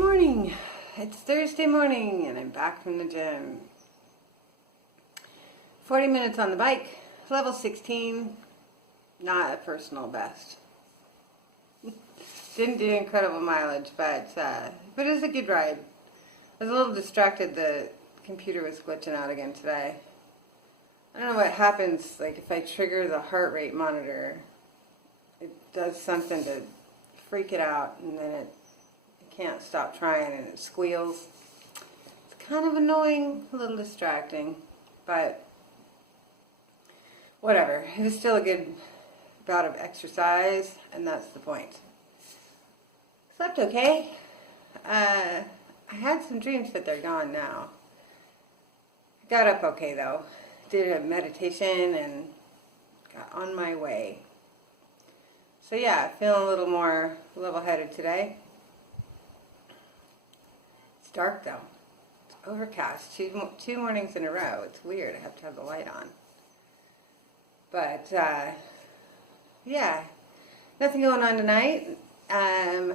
morning. It's Thursday morning and I'm back from the gym. 40 minutes on the bike, level 16, not a personal best. Didn't do incredible mileage, but it was a good ride. I was a little distracted. The computer was glitching out again today. I don't know what happens, like if I trigger the heart rate monitor, it does something to freak it out and then it can't stop trying and it squeals. It's kind of annoying, a little distracting, but whatever. It was still a good bout of exercise, and that's the point. Slept okay. I had some dreams, but they're gone now. Got up okay though. Did a meditation and got on my way. So yeah, feeling a little more level-headed today. It's dark though. It's overcast. Two mornings in a row. It's weird. I have to have the light on. But yeah, nothing going on tonight. I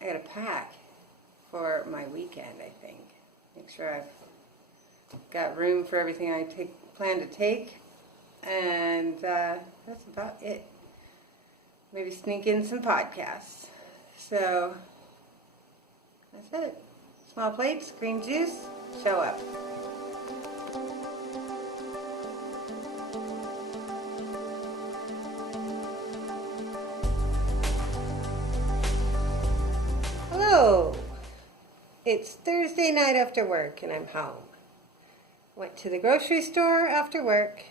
got to pack for my weekend, I think. Make sure I've got room for everything I plan to take. And that's about it. Maybe sneak in some podcasts. So that's it. Small plates, green juice, show up. Hello. It's Thursday night after work and I'm home. Went to the grocery store after work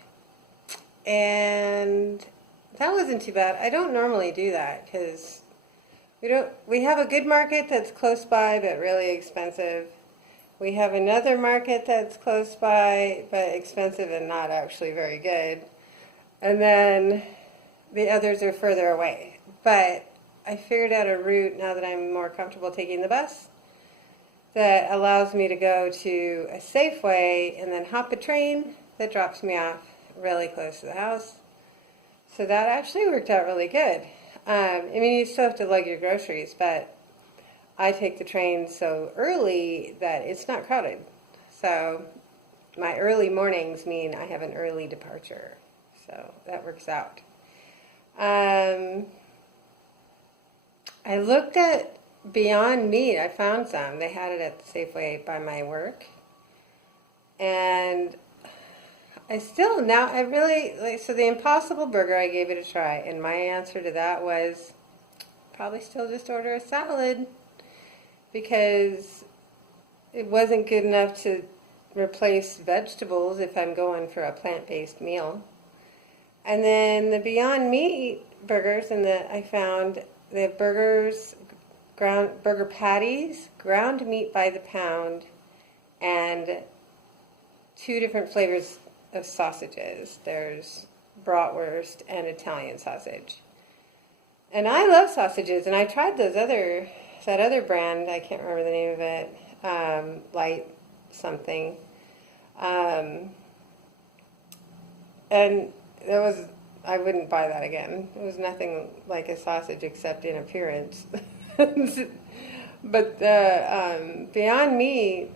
and that wasn't too bad. I don't normally do that because we have a good market that's close by but really expensive. We have another market that's close by but expensive and not actually very good. And then the others are further away. But I figured out a route now that I'm more comfortable taking the bus that allows me to go to a Safeway and then hop a train that drops me off really close to the house. So that actually worked out really good. I mean, you still have to lug your groceries, but I take the train so early that it's not crowded. So my early mornings mean I have an early departure. So that works out. I looked at Beyond Meat. I found some. They had it at the Safeway by my work. And I really, so the Impossible Burger, I gave it a try. And my answer to that was probably still just order a salad because it wasn't good enough to replace vegetables if I'm going for a plant-based meal. And then the Beyond Meat burgers, I found the burgers, burger patties, ground meat by the pound, and 2 different flavors of sausages. There's bratwurst and Italian sausage. And I love sausages, and I tried that other brand, I can't remember the name of it, Light something. And I wouldn't buy that again. It was nothing like a sausage except in appearance. But the Beyond Meat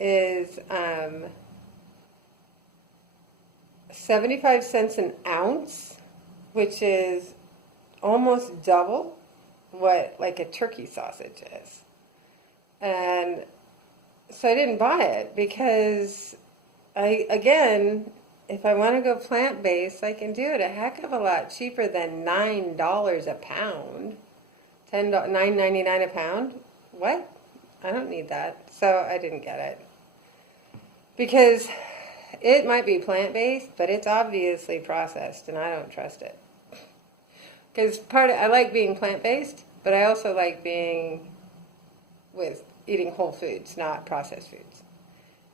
is 75 cents an ounce, which is almost double what like a turkey sausage is. And so I didn't buy it because if I want to go plant-based, I can do it a heck of a lot cheaper than $9 a pound. $9.99 a pound? What? I don't need that. So I didn't get it. Because it might be plant-based, but it's obviously processed, and I don't trust it. Because I like being plant-based, but I also like eating whole foods, not processed foods.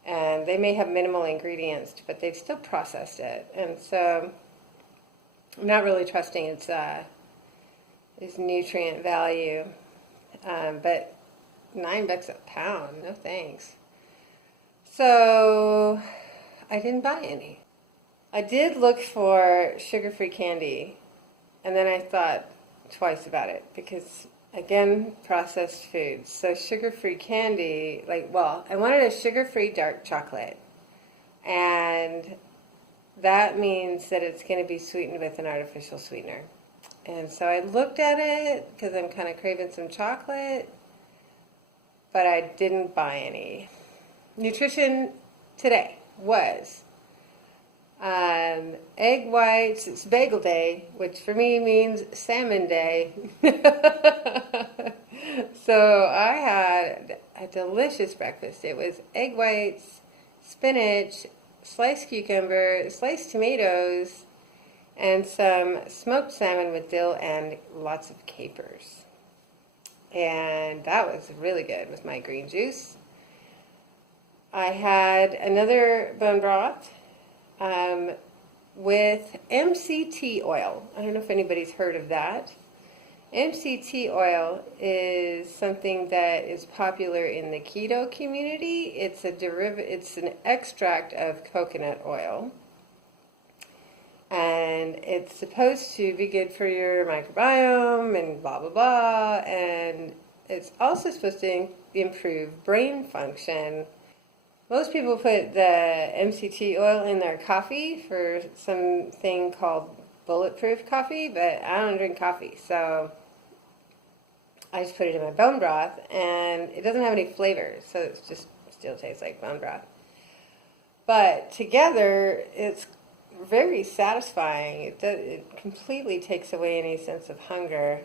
And they may have minimal ingredients, but they've still processed it. And so I'm not really trusting its nutrient value. But $9 a pound, no thanks. So I didn't buy any. I did look for sugar-free candy, and then I thought twice about it because again, processed foods. So sugar-free candy, I wanted a sugar-free dark chocolate. And that means that it's going to be sweetened with an artificial sweetener. And so I looked at it because I'm kind of craving some chocolate, but I didn't buy any. Nutrition today was egg whites. It's bagel day, which for me means salmon day. So I had a delicious breakfast. It was egg whites, spinach, sliced cucumber, sliced tomatoes, and some smoked salmon with dill and lots of capers. And that was really good with my green juice. I had another bone broth with MCT oil. I don't know if anybody's heard of that. MCT oil is something that is popular in the keto community. It's it's an extract of coconut oil. And it's supposed to be good for your microbiome and blah, blah, blah. And it's also supposed to improve brain function. Most people put the MCT oil in their coffee for something called bulletproof coffee, but I don't drink coffee, so I just put it in my bone broth, and it doesn't have any flavors, so it just still tastes like bone broth. But together, it's very satisfying. It completely takes away any sense of hunger.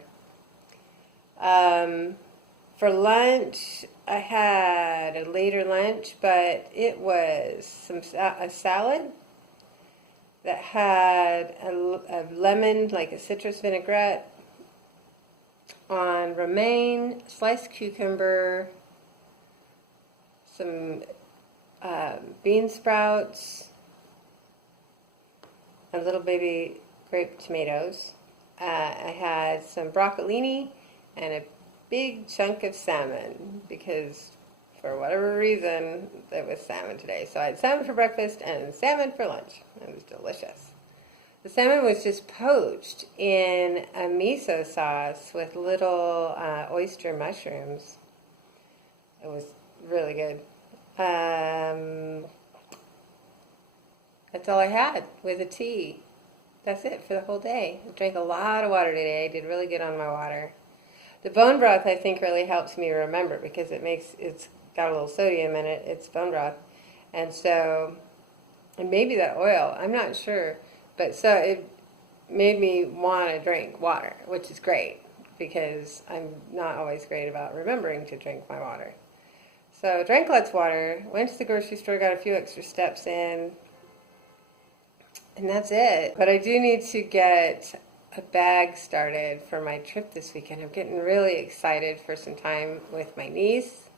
For lunch, I had a later lunch, but it was a salad that had a lemon, like a citrus vinaigrette, on romaine, sliced cucumber, some bean sprouts, a little baby grape tomatoes. I had some broccolini and a big chunk of salmon because for whatever reason there was salmon today. So I had salmon for breakfast and salmon for lunch. It was delicious. The salmon was just poached in a miso sauce with little oyster mushrooms. It was really good. That's all I had with a tea. That's it for the whole day. I drank a lot of water today. I did really good on my water. The bone broth, I think, really helps me remember because it's got a little sodium in it. It's bone broth. And so, and maybe that oil, I'm not sure. But so it made me want to drink water, which is great because I'm not always great about remembering to drink my water. So drank lots of water, went to the grocery store, got a few extra steps in, and that's it. But I do need to get a bag started for my trip this weekend. I'm getting really excited for some time with my niece.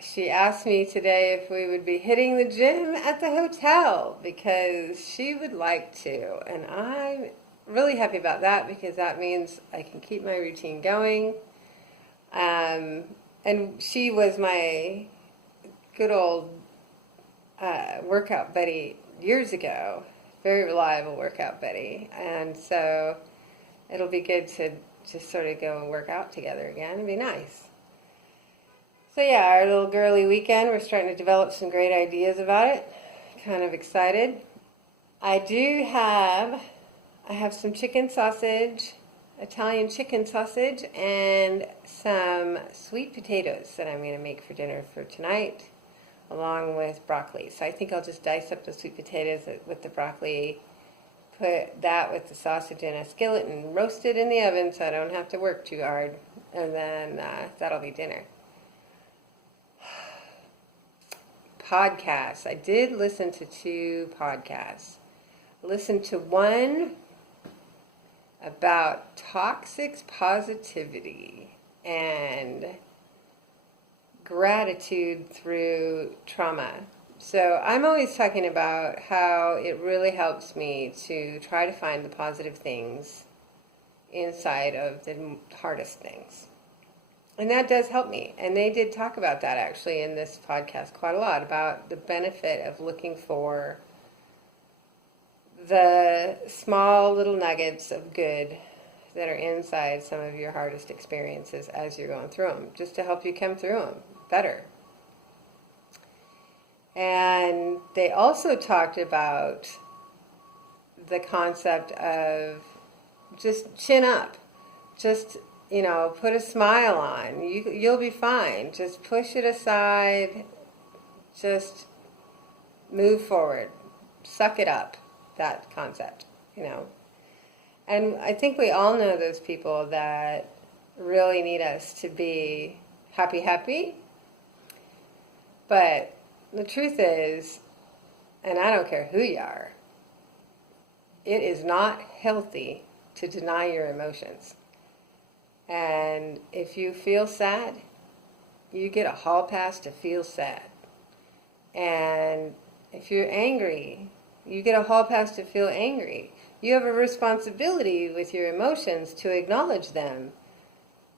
She asked me today if we would be hitting the gym at the hotel because she would like to. And I'm really happy about that because that means I can keep my routine going. And she was my good old workout buddy years ago. Very reliable workout buddy. And so it'll be good to just sort of go and work out together again. It'd be nice. So yeah, our little girly weekend, we're starting to develop some great ideas about it. Kind of excited. I have some chicken sausage, Italian chicken sausage, and some sweet potatoes that I'm going to make for dinner for tonight, along with broccoli. So I think I'll just dice up the sweet potatoes with the broccoli, put that with the sausage in a skillet and roast it in the oven so I don't have to work too hard. And then that'll be dinner. Podcasts. I did listen to 2 podcasts. I listened to one about toxic positivity and gratitude through trauma. So I'm always talking about how it really helps me to try to find the positive things inside of the hardest things. And that does help me. And they did talk about that actually in this podcast quite a lot, about the benefit of looking for the small little nuggets of good that are inside some of your hardest experiences as you're going through them, just to help you come through them better. And they also talked about the concept of just chin up. Just, put a smile on. You'll be fine. Just push it aside. Just move forward. Suck it up. That concept, And I think we all know those people that really need us to be happy. But the truth is, and I don't care who you are, it is not healthy to deny your emotions. And if you feel sad, you get a hall pass to feel sad. And if you're angry, you get a hall pass to feel angry. You have a responsibility with your emotions to acknowledge them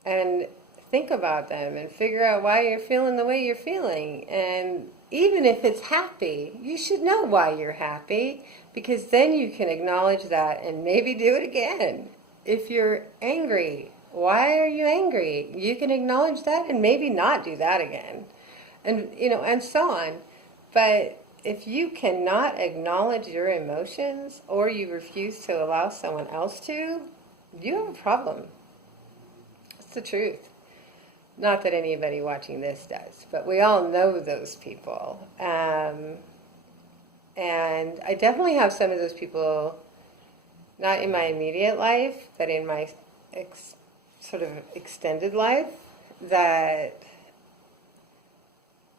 and think about them and figure out why you're feeling the way you're feeling. And even if it's happy, you should know why you're happy, because then you can acknowledge that and maybe do it again. If you're angry, why are you angry? You can acknowledge that and maybe not do that again. And, and so on. But if you cannot acknowledge your emotions, or you refuse to allow someone else to, you have a problem. It's the truth. Not that anybody watching this does, but we all know those people. And I definitely have some of those people, not in my immediate life, but in my sort of extended life, that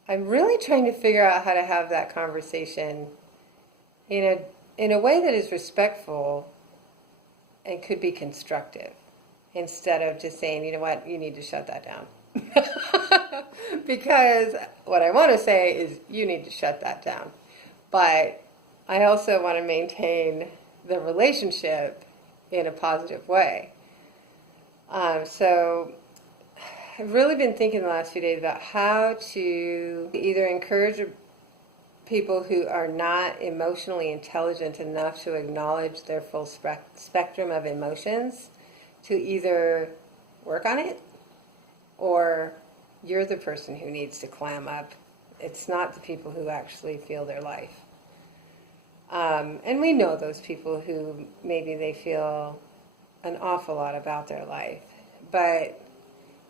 I'm really trying to figure out how to have that conversation in a way that is respectful and could be constructive, instead of just saying, you know what, you need to shut that down. Because what I want to say is, you need to shut that down. But I also want to maintain the relationship in a positive way. So I've really been thinking the last few days about how to either encourage people who are not emotionally intelligent enough to acknowledge their full spectrum of emotions, to either work on it, or you're the person who needs to clam up. It's not the people who actually feel their life. And we know those people who maybe they feel an awful lot about their life, but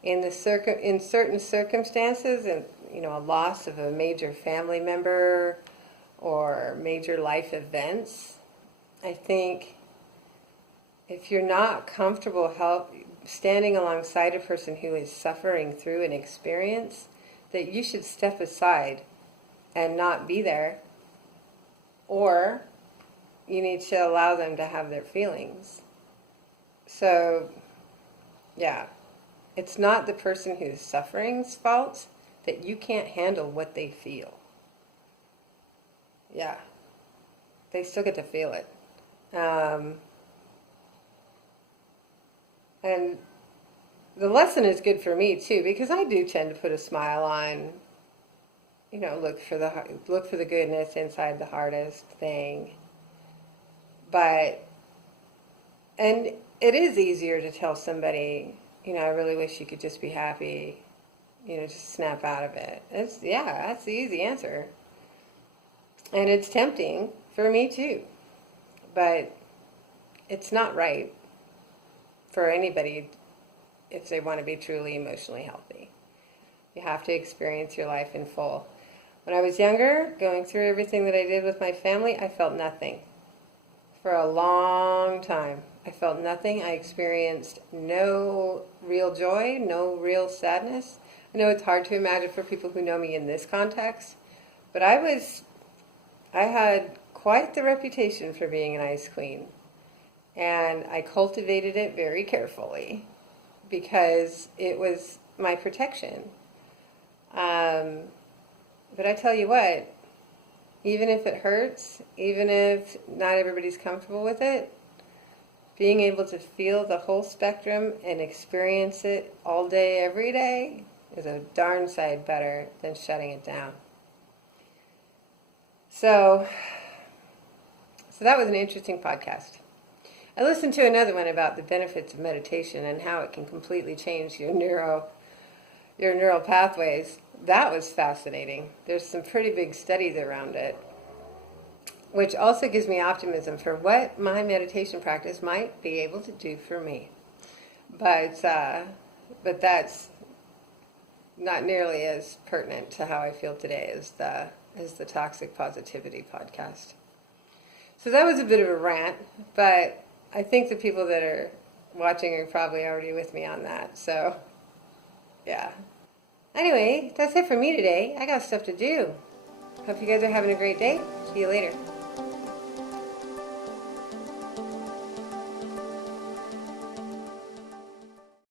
in certain circumstances, and a loss of a major family member or major life events, I think if you're not comfortable standing alongside a person who is suffering through an experience, that you should step aside and not be there, or you need to allow them to have their feelings. So, yeah, it's not the person who's suffering's fault that you can't handle what they feel. Yeah, they still get to feel it. And the lesson is good for me too, because I do tend to put a smile on. Look for the goodness inside the hardest thing. And it is easier to tell somebody, I really wish you could just be happy, just snap out of it. That's the easy answer. And it's tempting for me too. But it's not right for anybody if they want to be truly emotionally healthy. You have to experience your life in full. When I was younger, going through everything that I did with my family, I felt nothing. For a long time, I felt nothing. I experienced no real joy, no real sadness. I know it's hard to imagine for people who know me in this context, but I had quite the reputation for being an ice queen. And I cultivated it very carefully because it was my protection. But I tell you what, even if it hurts, even if not everybody's comfortable with it, being able to feel the whole spectrum and experience it all day, every day, is a darn sight better than shutting it down. So that was an interesting podcast. I listened to another one about the benefits of meditation and how it can completely change your neural pathways. That was fascinating. There's some pretty big studies around it, which also gives me optimism for what my meditation practice might be able to do for me. But that's not nearly as pertinent to how I feel today as the Toxic Positivity podcast. So that was a bit of a rant, but I think the people that are watching are probably already with me on that. So, yeah. Anyway, that's it for me today. I got stuff to do. Hope you guys are having a great day. See you later.